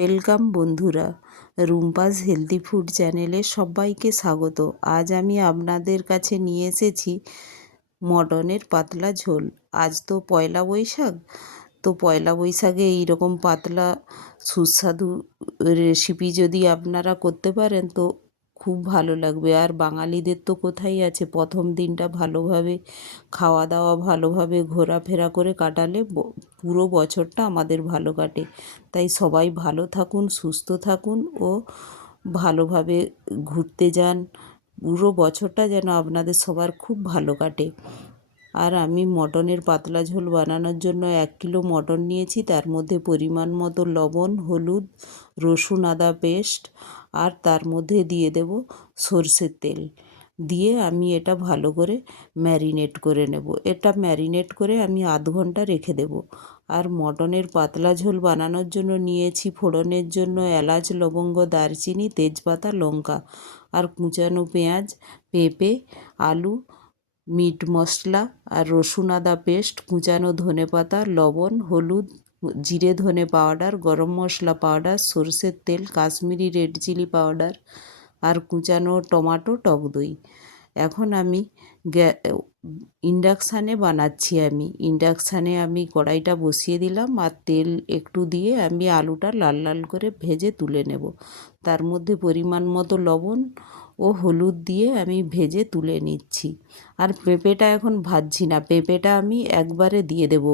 Welcome বন্ধুরা, Rumpa's healthy food চ্যানেলে সবাইকে স্বাগত। আজ আমি আপনাদের কাছে নিয়ে এসেছি মটনের পাতলা ঝোল। আজ তো পয়লা বৈশাখ, তো পয়লা বৈশাখে এইরকম পাতলা সুস্বাদু রেসিপি যদি আপনারা করতে পারেন তো খুব ভালো লাগবে। আর বাঙালিদের তো কোথায় আছে, প্রথম দিনটা ভালোভাবে খাওয়া দাওয়া, ভালোভাবে ঘোরাফেরা করে কাটালে পুরো বছরটা আমাদের ভালো কাটে। তাই সবাই ভালো থাকুন, সুস্থ থাকুন ও ভালোভাবে ঘুরতে যান। পুরো বছরটা যেন আপনাদের সবার খুব ভালো কাটে। আর আমি মটনের পাতলা ঝোল বানানোর জন্য 1 কিলো মটন নিয়েছি। তার মধ্যে পরিমাণ মতো লবণ, হলুদ, রসুন আদা পেস্ট, আর তার মধ্যে দিয়ে দেব সরষের তেল। দিয়ে আমি এটা ভালো করে ম্যারিনেট করে নেব। এটা ম্যারিনেট করে আমি আধ ঘন্টা রেখে দেব। আর মটনের পাতলা ঝোল বানানোর জন্য নিয়েছি ফোড়নের জন্য এলাচ, লবঙ্গ, দারচিনি, তেজপাতা, লঙ্কা, আর কুচানো পেঁয়াজ, পেঁপে, আলু, মিট মশলা, আর রসুন আদা পেস্ট, কুচানো ধনেপাতা, লবণ, হলুদ, জিরে ধনে পাউডার, গরম মশলা পাউডার, সরষের তেল, কাশ্মীরি রেড চিলি পাউডার, আর কুচানো টমাটো, টক দই। এখন আমি ইন্ডাকশানে বানাচ্ছি। ইন্ডাকশানে আমি কড়াইটা বসিয়ে দিলাম, আর তেল একটু দিয়ে আমি আলুটা লাল লাল করে ভেজে তুলে নেব। তার মধ্যে পরিমাণ মতো লবণ ও হলুদ দিয়ে আমি ভেজে তুলে নিচ্ছি। আর পেঁপেটা এখন ভাজছি না, পেঁপেটা আমি একবারে দিয়ে দেব,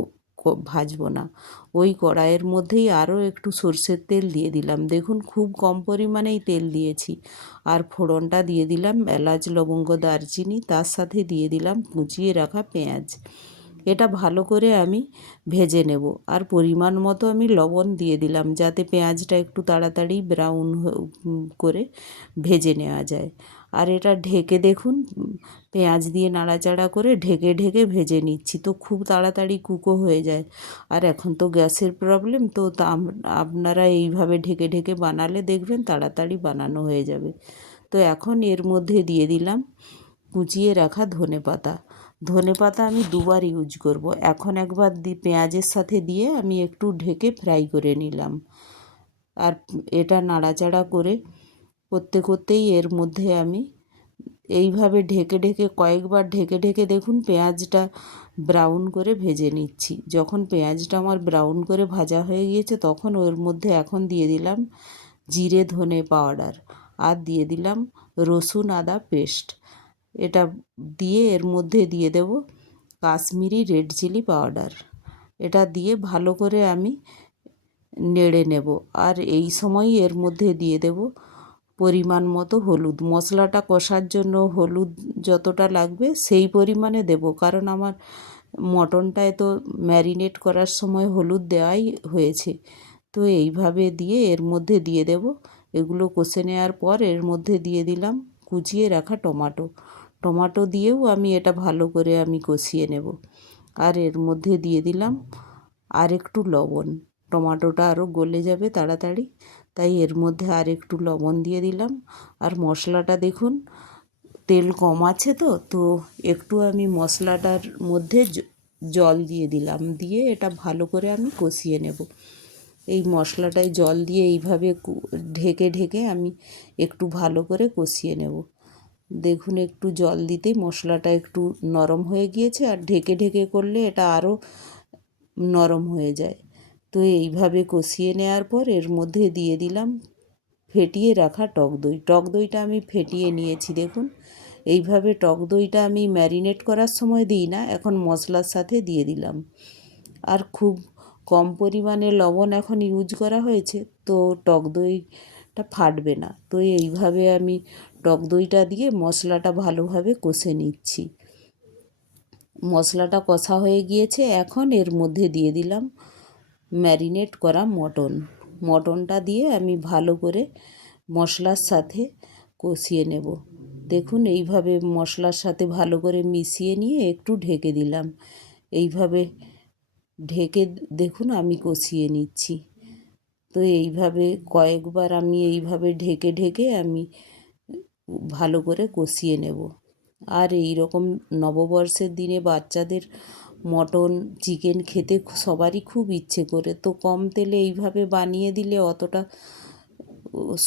ভাজবো না। ওই কড়াইয়ের মধ্যেই আরও একটু সরষের তেল দিয়ে দিলাম। দেখুন খুব কম পরিমাণেই তেল দিয়েছি। আর ফোড়নটা দিয়ে দিলাম এলাচ, লবঙ্গ, দারচিনি, তার সাথে দিয়ে দিলাম কুচিয়ে রাখা পেঁয়াজ। এটা ভালো করে আমি ভেজে নেব। আর পরিমাণ মতো আমি লবণ দিয়ে দিলাম, যাতে পেঁয়াজটা একটু তাড়াতাড়ি ব্রাউন করে ভেজে নেওয়া যায়। আর এটা ঢেকে দেখুন, পেঁয়াজ দিয়ে নাড়াচাড়া করে ঢেকে ঢেকে ভেজে নিচ্ছি, তো খুব তাড়াতাড়ি কুকও হয়ে যায়। আর এখন তো গ্যাসের প্রবলেম, তো আপনারা এইভাবে ঢেকে ঢেকে বানালে দেখবেন তাড়াতাড়ি বানানো হয়ে যাবে। তো এখন এর মধ্যে দিয়ে দিলাম কুচিয়ে রাখা ধনেপাতা। ধনেপাতা আমি দুবার ইউজ করব। এখন একবার পেঁয়াজের সাথে দিয়ে আমি একটু ঢেকে ফ্রাই করে নিলাম। আর এটা নাড়াচাড়া করে করতে করতেই এর মধ্যে আমি এইভাবে ঢেকে ঢেকে কয়েকবার ঢেকে ঢেকে দেখুন পেঁয়াজটা ব্রাউন করে ভেজে নিচ্ছি। যখন পেঁয়াজটা আমার ব্রাউন করে ভাজা হয়ে গিয়েছে, তখন ওর মধ্যে এখন দিয়ে দিলাম জিরে ধনে পাউডার, আর দিয়ে দিলাম রসুন আদা পেস্ট। এটা দিয়ে এর মধ্যে দিয়ে দেব কাশ্মীরি রেড চিলি পাউডার। এটা দিয়ে ভালো করে আমি নেড়ে নেব। আর এই সময়ই এর মধ্যে দিয়ে দেব পরিমাণ মতো হলুদ। মশলাটা কষার জন্য হলুদ যতটা লাগবে সেই পরিমাণে দেব, কারণ আমার মটনটায় তো ম্যারিনেট করার সময় হলুদ দেওয়াই হয়েছে। তো এইভাবে দিয়ে এর মধ্যে দিয়ে দেব। এগুলো কষে নেওয়ার পর এর মধ্যে দিয়ে দিলাম কুচিয়ে রাখা টমাটো। টমাটো দিয়েও আমি এটা ভালো করে আমি কষিয়ে নেব। আর এর মধ্যে দিয়ে দিলাম আর একটু লবণ। টমাটোটা আরও গলে যাবে তাড়াতাড়ি, তাই এর মধ্যে আর একটু লবণ দিয়ে দিলাম। আর মশলাটা দেখুন তেল কম আছে, তো একটু আমি মশলাটার মধ্যে জল দিয়ে দিলাম, দিয়ে এটা ভালো করে আমি কষিয়ে নেব। এই মশলাটায় জল দিয়ে এইভাবে ঢেকে ঢেকে আমি একটু ভালো করে কষিয়ে নেব। দেখুন একটু জল দিতেই মশলাটা একটু নরম হয়ে গিয়েছে, আর ঢেকে ঢেকে করলে এটা আরও নরম হয়ে যায়। তো এইভাবে কষিয়ে নেওয়ার পর এর মধ্যে দিয়ে দিলাম ফেটিয়ে রাখা টক দই। টক দইটা আমি ফেটিয়ে নিয়েছি দেখুন। এইভাবে টক দইটা আমি ম্যারিনেট করার সময় দিই না, এখন মশলার সাথে দিয়ে দিলাম। আর খুব কম পরিমাণে লবণ এখন ইউজ করা হয়েছে, তো টক দইটা ফাটবে না। তো এইভাবে আমি টক দইটা দিয়ে মশলাটা ভালোভাবে কষে নিচ্ছি। মশলাটা কষা হয়ে গিয়েছে, এখন এর মধ্যে দিয়ে দিলাম ম্যারিনেট করা মটনটা দিয়ে আমি ভালো করে মশলার সাথে কষিয়ে নেব। দেখুন এইভাবে মশলার সাথে ভালো করে মিশিয়ে নিয়ে একটু ঢেকে দিলাম। এইভাবে ঢেকে দেখুন আমি কষিয়ে নিচ্ছি। তো এইভাবে কয়েকবার আমি এইভাবে ঢেকে ঢেকে আমি ভালো করে কষিয়ে নেব। আর এই রকম নববর্ষের দিনে বাচ্চাদের মটন চিকেন খেতে সবারই খুব ইচ্ছে করে, তো কম তেলে এইভাবে বানিয়ে দিলে অতটা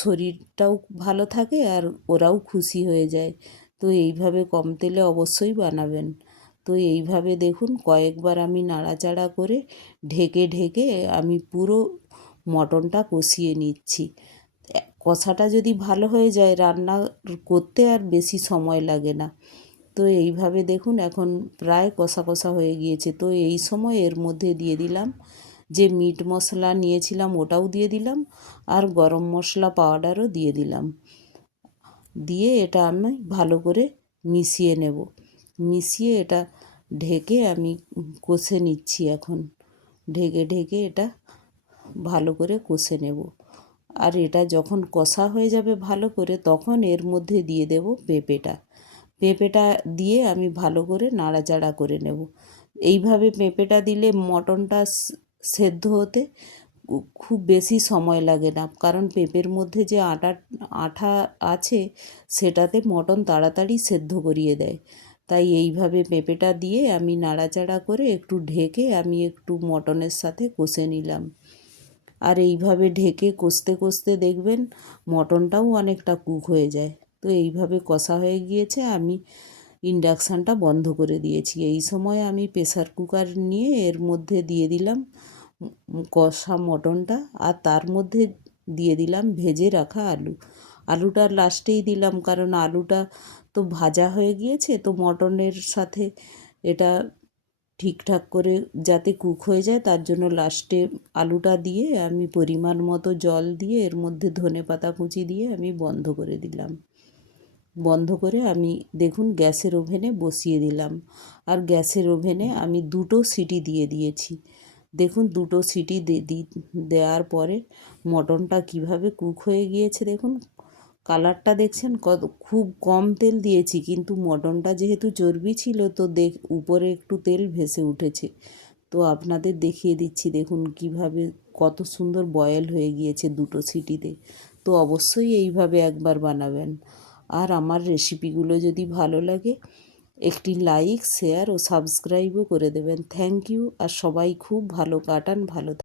শরীরটাও ভালো থাকে আর ওরাও খুশি হয়ে যায়। তো এইভাবে কম তেলে অবশ্যই বানাবেন। তো এইভাবে দেখুন কয়েকবার আমি নাড়াচাড়া করে ঢেকে ঢেকে আমি পুরো মটনটা কষিয়ে নিচ্ছি। কষাটা যদি ভালো হয়ে যায় রান্না করতে আর বেশি সময় লাগে না। তো এইভাবে দেখুন এখন প্রায় কষা কষা হয়ে গিয়েছে। তো এই সময় এর মধ্যে দিয়ে দিলাম যে মিট মশলা নিয়েছিলাম ওটাও দিয়ে দিলাম, আর গরম মশলা পাউডারও দিয়ে দিলাম। দিয়ে এটা আমি ভালো করে মিশিয়ে নেব। মিশিয়ে এটা ঢেকে আমি কষে নিচ্ছি এখন। ঢেকে ঢেকে এটা ভালো করে কষে নেব। আর এটা যখন কষা হয়ে যাবে ভালো করে তখন এর মধ্যে দিয়ে দেব পেঁপেটা। পেঁপেটা দিয়ে আমি ভালো করে নাড়াচাড়া করে নেব। এইভাবে পেঁপেটা দিলে মটনটা সেদ্ধ হতে খুব বেশি সময় লাগে না, কারণ পেঁপের মধ্যে যে আঠা আছে সেটাতে মটন তাড়াতাড়ি সেদ্ধ করিয়ে দেয়। তাই এইভাবে পেঁপেটা দিয়ে আমি নাড়াচাড়া করে একটু ঢেকে আমি একটু মটনের সাথে কষে নিলাম। আর এইভাবে ঢেকে কষতে কষতে দেখবেন মটনটাও অনেকটা কুক হয়ে যায়। তো এইভাবে কষা হয়ে গিয়েছে, আমি ইন্ডাকশানটা বন্ধ করে দিয়েছি। এই সময় আমি প্রেসার কুকার নিয়ে এর মধ্যে দিয়ে দিলাম কষা মটনটা, আর তার মধ্যে দিয়ে দিলাম ভেজে রাখা আলু। আলুটা লাস্টেই দিলাম কারণ আলুটা তো ভাজা হয়ে গিয়েছে, তো মটনের সাথে এটা ঠিকঠাক করে যাতে কুক হয়ে যায় তার জন্য লাস্টে আলুটা দিয়ে আমি পরিমাণ মতো জল দিয়ে এর মধ্যে ধনেপাতা কুচি দিয়ে আমি বন্ধ করে দিলাম। বন্ধ করে আমি দেখুন গ্যাসের ওভেনে বসিয়ে দিলাম। আর গ্যাসের ওভেনে আমি 2টো সিটি দিয়ে দিয়েছি। দেখুন 2টো সিটি দেওয়ার পরে মটনটা কিভাবে কুক হয়ে গিয়েছে দেখুন। কালারটা দেখছেন কত, খুব কম তেল দিয়েছি কিন্তু মটনটা যেহেতু চর্বি ছিল তো উপরে একটু তেল ভেসে উঠেছে। তো আপনাদের দেখিয়ে দিচ্ছি দেখুন কিভাবে কত সুন্দর বয়েল হয়ে গিয়েছে 2টো সিটিতে। তো অবশ্যই এইভাবে একবার বানাবেন। আর আমার রেসিপিগুলো যদি ভালো লাগে একটি লাইক শেয়ার ও সাবস্ক্রাইবও করে দেবেন। Thank you. আর সবাই খুব ভালো কাটান, ভালো